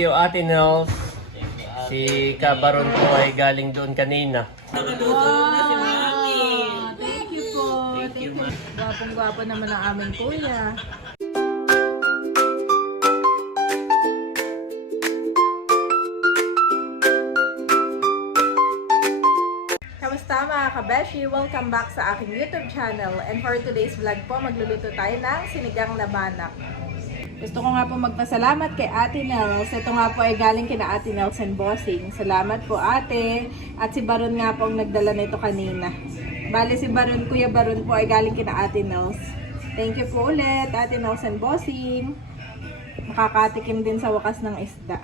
Yung Ate Nels, si Kabaron po ay galing doon kanina. Thank you po. Thank you. Gwapong-gwapo naman ang aming kuya. Kamusta mga kabeshi? Welcome back sa aking YouTube channel. And for today's vlog po, magluluto tayo ng sinigang na banak. Gusto ko nga po magpasalamat kay Ate Nels. Ito nga po ay galing kina Ate Nels and Bossing. Salamat po ate. At si Baron nga po ang nagdala nito kanina. Bali si Baron, Kuya Baron po ay galing kina Ate Nels. Thank you po ulit Ate Nels and Bossing. Makakatikim din sa wakas ng isda.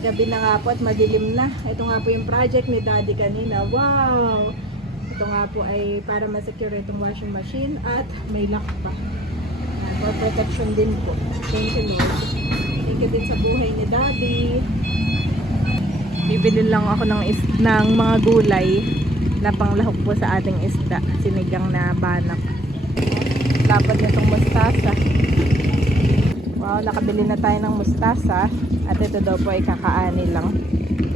Gabi na nga po at madilim na. Ito nga po yung project ni Daddy kanina. Wow! Ito nga po ay para ma-secure itong washing machine at may lock pa. For protection din po. Thank you Lord. Thank you din sa buhay ni Daddy. Bibili lang ako ng mga gulay na panglahok po sa ating isda. Sinigang na banak. Lapad nitong mustasa. Wow, nakabili na tayo ng mustasa. At ito daw po ay kakaani lang.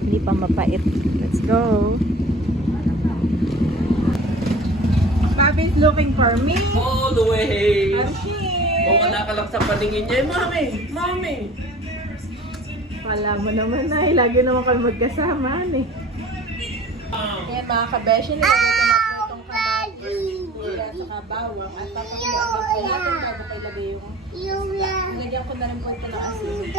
Hindi pa mapait. Let's go! Bobby's looking for me. All the way! Archie! Kung wala ka lang sa paningin niya, Mami! Mami! Wala mo naman ay. Lagi naman kami magkasama. Ayan mga kabeshi. Nilagay ko na po itong kamatis. At saka bawang. At papakulaan lang po natin bago ko ilagay yung nilagyan ko na rin po ito ng asin.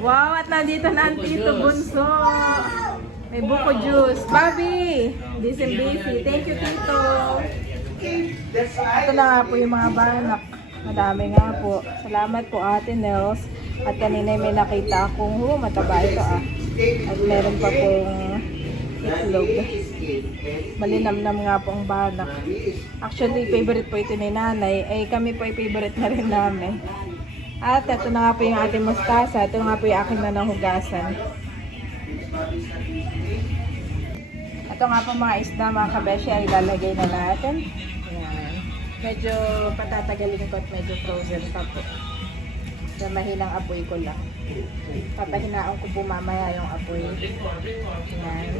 Wow! At nandito na ang Tito Bunso. May buko juice. Bobby! Busy. Thank you, Tito. Ito na nga po yung mga banak. Madami nga po. Salamat po Ate Nels. At kanina may nakita akong mataba ito At meron pa pong itlog. Malinamnam nga po ang banak. Actually, favorite po ito ni nanay. Eh, kami po ay favorite na rin namin. At ito na nga po yung ating mustasa. Ito nga po yung aking nanahugasan. Ito nga po mga isda, mga kabeshi, ay ilalagay na natin. Ayan. Medyo patatagalin ko at medyo frozen pa po. So, mahinang apoy ko lang. Papahinaan ko po mamaya yung apoy. Ayan.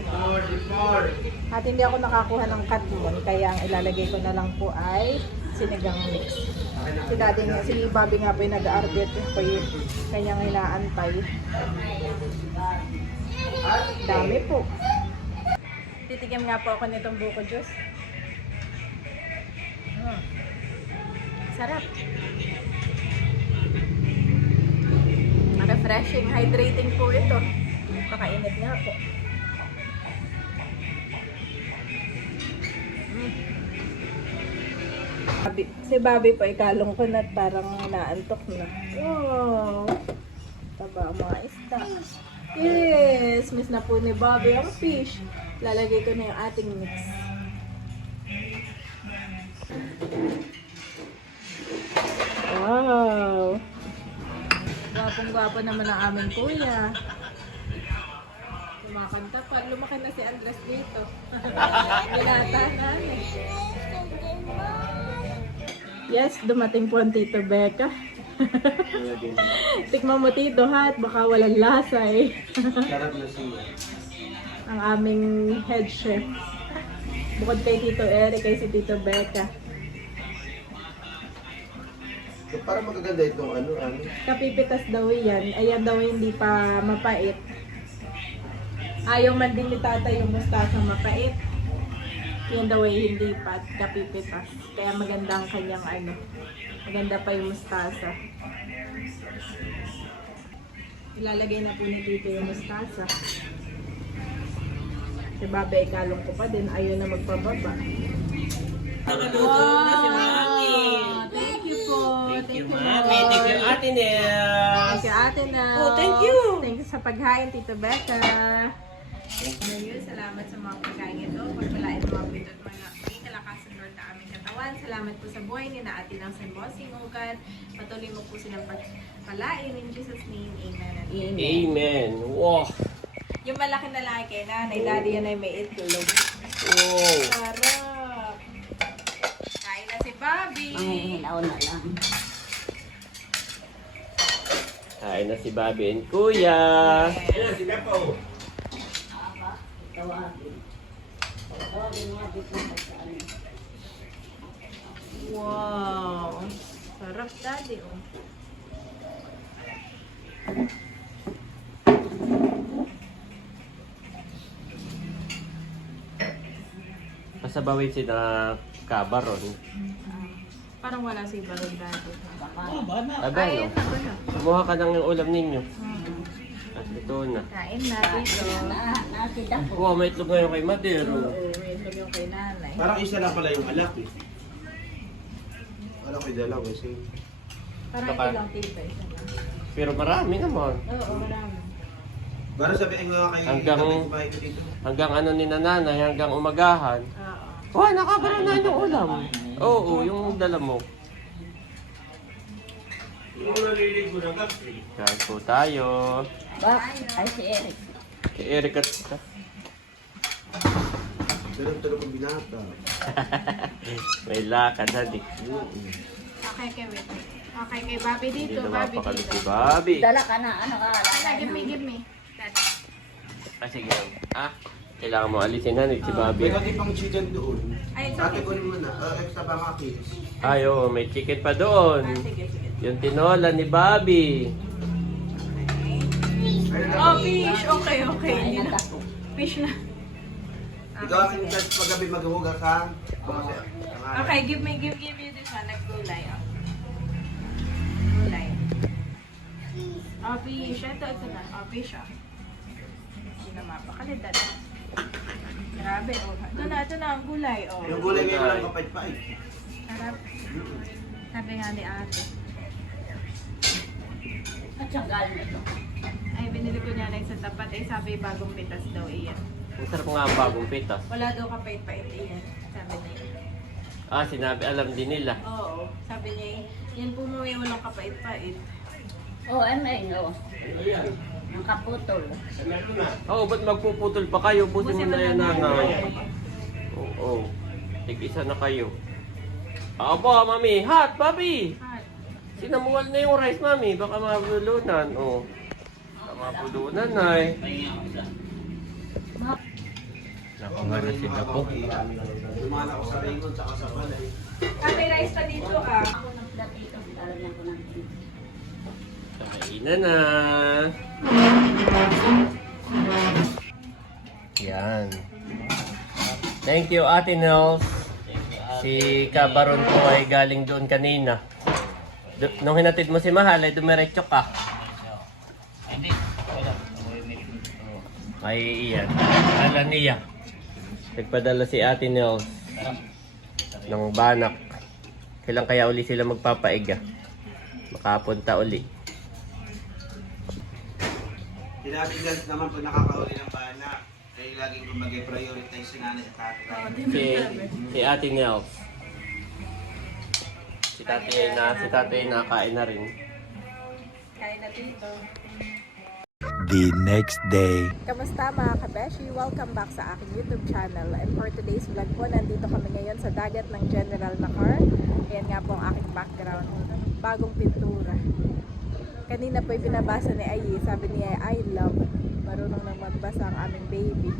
At hindi ako nakakuha ng katmon, kaya ang ilalagay ko na lang po ay sinigang mix. Si Daddy nga, si Bobby nga po yung nag-arbit po yung kanyang inaantay. Dami po. Titigim nga po ako nitong buko juice. Sarap. Refreshing, hydrating po ito. Kakainit nga po. Si Bobby po ikalong ko na parang naantok na. Wow! Taba ang mga isda. Yes! Miss na po ni Bobby ang fish. Lalagay ko na yung ating mix. Wow! Gwapong-gwapo naman ang aming kuya. Kumakanta pa. Lumaki na si Andres dito. Binata namin. Yes, dumating po ang Tito Becca. Tikman mo Tito ha, at baka walang lasa eh. Sarap na siya. Ang aming head chef. Bukod kay Tito Eric, kay si Tito Becca. So, para magaganda itong ano. Kapipitas daw yan. Ayan daw hindi pa mapait. Ayaw man din ni Tata yung mustasa mapait. Yan daw ay hindi pa at kapipitas. Kaya maganda ang kanyang maganda pa yung mustasa. Ilalagay na po ni Tito yung mustasa. Si Baba ikalong ko pa din. Ayaw na magpababa. Thank you po. Thank you, Mami. Thank you, Ate Nels. Thank you, Ate Nels. Oh, thank you. Thank you sa paghain, Tito Becca. Thank you. Salamat sa mga pagkain ito. Pagpalain mo mga pito at mga kalakasan Lord na aming katawan. Salamat po sa buhay ni na Ate Nels and Bossing Ugan. Patuloy mo po silang pagpalain. In Jesus' name, amen. Amen. Amen. Wow. Yung malaki na laki kay nanay, Daddy yan ay may itlog. Wow. Sarap. Kain na si Bobby. Ang hilaw na lang. Kain na si Bobby and Kuya. Wow! Sarap, Daddy, oh. Pasabawin si na kabaron. Parang wala si Baron, Daddy. Abay, no? Kumuha ka ng ulam ninyo. At ito na. Kain na dito. Kuha, may itlog ngayon kay Madero. May itlog yung kay nanay. Parang isa lang pala yung alak eh. Wala ko yung dalawa kasi. Parang Baka- ito lang, tita. Isa lang. Pero marami naman. Oo, marami. Parang sabihin nga kay Hanggang- kumain ko dito. Hanggang ano ni nanay, hanggang umagahan. Oo. Wah, nakabaron na yung ulam. Oo, yung dala mo. Kain po tayo. Ay, si Eric. Kay Eric at... Tulog-tulog ang binata. May lakad, hadi. Okay, kay wait. Okay, kay Bobby Hindi dito, na Bobby mapakali dito. si Bobby. Dala ka na, ano ka? Give me, give me. Daddy. Sige. Kailangan mo alisin na si Bobby. Pero di pang chicken doon. Ay, it's Ate okay. ko naman na. Extra ba mga kids? Ay, oo, may chicken pa doon. Sige, sige. Yung tinola ni Bobby. Oh, fish. Okay, okay. Ay, Hindi na. nagkaso. Fish na. Ikaw aking chance paggabi maghuhugas ha? Okay, give you this one. Naggulay, oh. Gulay. Oh, fish. Ito na. Oh, fish, oh. Hindi na mapakalit, Daddy. Grabe, oh. Ito na ang gulay, oh. Yung gulay ngayon lang kapait-pait. Sarap. Sabi nga ni ate. At siyang galing ito. Ay, binili ko niya lang sa tapat. Eh, sabi bagong pitas daw iyan. Ang sarap nga ang bagong pitas. Wala daw kapait-pait iyan. Sabi niya. Sinabi, alam din nila. Oo. Sabi niya, yan po mo yung walang kapait-pait. Oh, ay may no. Ang kaputol. Oo, ba't magpuputol pa kayo? Buti mo na yan, nanay. Oo. Tig-isa na kayo. Aba, mami. Hot, Bobby! Hot. Sinamual na yung rice, mami. Baka mabulunan. Oo. Baka mabulunan, ay. Nakuha na sila po. Dumaan ako sa Ringon tsaka sa Balay. May rice pa dito ah. Ako ng platito. Lalagyan ko ng Kainan na. Yan. Thank you, Ate Nels. Si Kabaron po ay galing doon kanina. Nung hinatid mo si Mahal, ay dumiretso ka. Ay, iyan. Alam niya. Nagpadala si Ate Nels ng banak. Kailan kaya uli sila magpapaiga? Makapunta uli. Pinabigan naman pag nakakahuli ng bana. Kaya laging kumagay prioritize si nanay at tatay. Si Ate Nels. Si tatay nakain na rin. Kain na dito. The next day. Kamusta mga kabeshi? Welcome back sa aking YouTube channel. And for today's vlog po, nandito kami ngayon sa dagat ng General Nakar. Ayan nga po ang aking background. Bagong pintura. Kanina po binabasa ni Ayi. Sabi niya, I love. Marunong nang magbasa ang aming baby.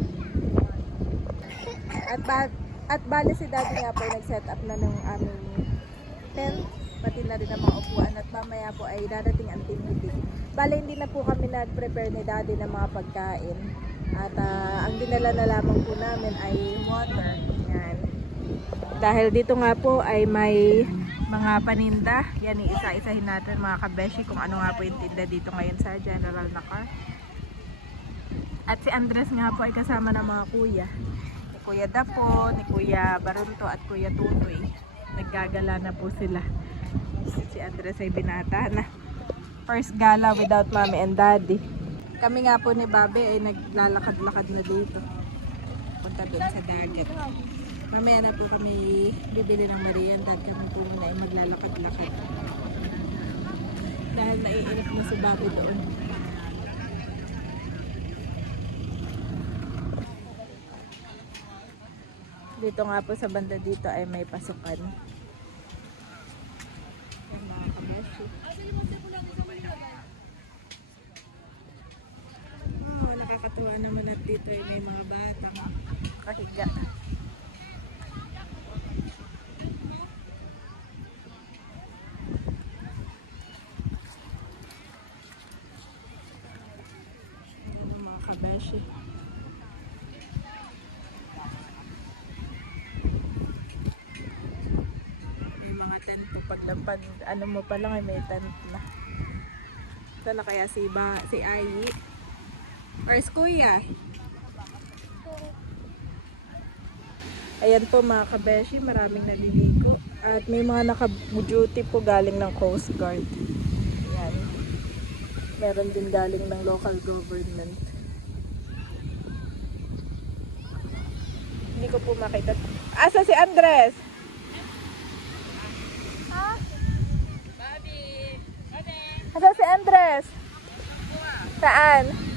At bale si daddy nga po nag-set up na ng aming tent. Pati na rin ang mga upuan. At mamaya po ay darating ang team meeting. Bale hindi na po kami nag-prepare ni daddy ng mga pagkain. At ang dinala na lamang po namin ay water. Yan. Dahil dito nga po ay may mga paninda. Yan, isa-isahin natin mga kabeshi kung ano nga po yung tinda dito ngayon sa General Nakar. At si Andres nga po ay kasama ng mga kuya. Ni Kuya Dapo, ni Kuya Barunto at Kuya Tutoy. Naggagala na po sila. Si Andres ay binata na. First gala without mommy and daddy. Kami nga po ni Bobby ay naglalakad-lakad na dito. Punta doon sa dagat. Mamaya na po kami bibili ng merienda at kami po muna ay maglalakad-lakad. Dahil naiinip na si Bobby doon. Dito nga po sa banda dito ay may pasukan. Ayan, mga kabeshi. Nakakatuwa naman at dito ay may mga batang kahiga. Ayan mga kabeshi. May mga tent po pag ano mo pa lang ay may tent na. Sana kaya si Ayi or si Kuya. Ayan po mga kabeshi, maraming naliligo. At may mga naka-duty po galing ng Coast Guard. Ayan. Meron din galing ng local government. Hindi ko po makita. Asa si Andres? Ha? Asa si Andres? Saan?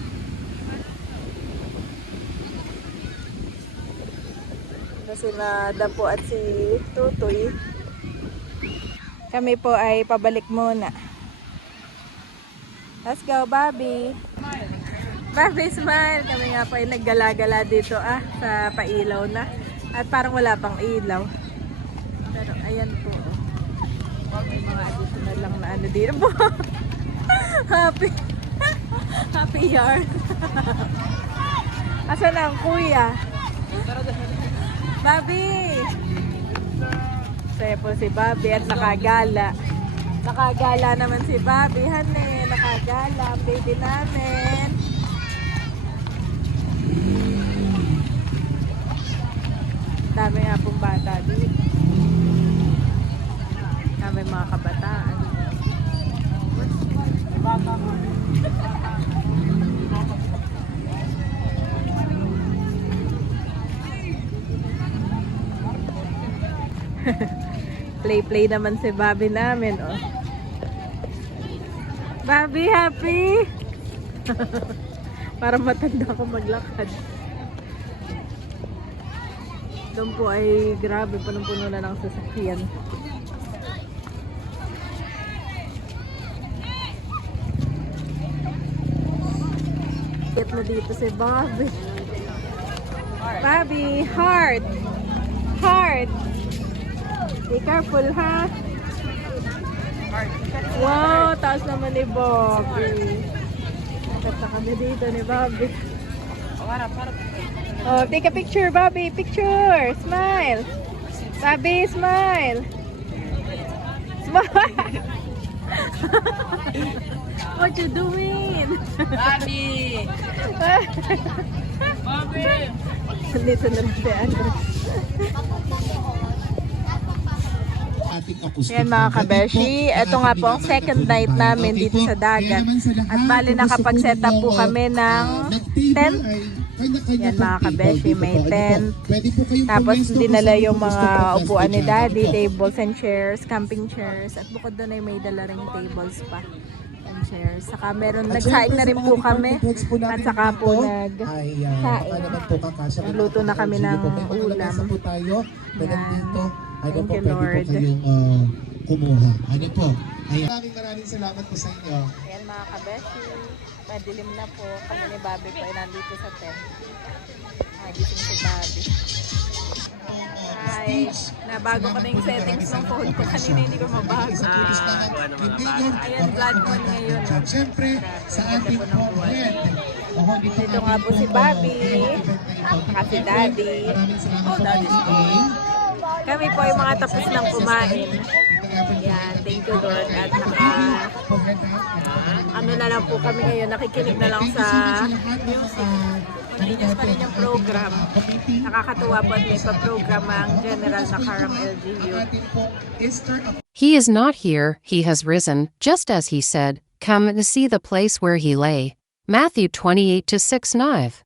Si Dapo at si Tutoy. Kami po ay pabalik muna. Let's go, Bobby. Bobby, smile. Kami nga po ay naggala-gala dito sa pailaw na. At parang wala pang ilaw. Pero ayan po. May mga additional lang na ano dito po. Happy. Happy yarn. Asan ang kuya? Bobby! Saya po si Bobby at nakagala. Nakagala naman si Bobby. Hane, nakagala ang baby namin. Dami nga pong bata dito. Dami mga kabataan. Play naman si Bobby namin, oh. Bobby, happy? Para matanda ko maglakad. Doon po ay grabe, punong-puno na ng sasakyan. Kit na dito si Bobby. Bobby, heart! Heart! Be careful, ha? Wow, taas naman ni Bobby. Nakita kami dito ni Bobby. Oh, take a picture, Bobby. Picture. Smile. Bobby, smile. Smile. What you doing? Bobby! Bobby! Dito na rin si Andres. Yan mga kabeshi, ito nga po ang second night namin dito sa dagat. At bali nakapag-set up po kami ng tent. Yan mga kabeshi, may tent. Tapos dinala yung mga upuan ni Daddy, tables and chairs, camping chairs. At bukod doon ay may dala ring tables pa and chairs. Saka meron, nagsaing na rin po kami. At saka po nagsaing. Nagluto na kami ng ulam. Yan. Ano Thank po, you, pwede Lord. po kayong kumuha. Ano po? Ayan. Maraming salamat po sa inyo. Ayan mga kabeshi, madilim na po. Kami ni Bobby po ay nandito sa tent. Nagising si Bobby. Ay, nabago ko na yung settings ng phone ko. Kanina hindi ko mabago. Ayan, blood moon ngayon. At syempre, sa ating po head. Dito nga po si Bobby. Saka si Daddy. Maraming salamat po. Kami po ay mga tapos ng kumain. Yan, thank you Lord. At ano na lang po kami ngayon, nakikinig na lang sa music. Continuous pa rin yung program. Nakakatuwa po at may pa-program ang General na Karam LGU. He is not here, he has risen, just as he said, come and see the place where he lay. Matthew 28:6-9.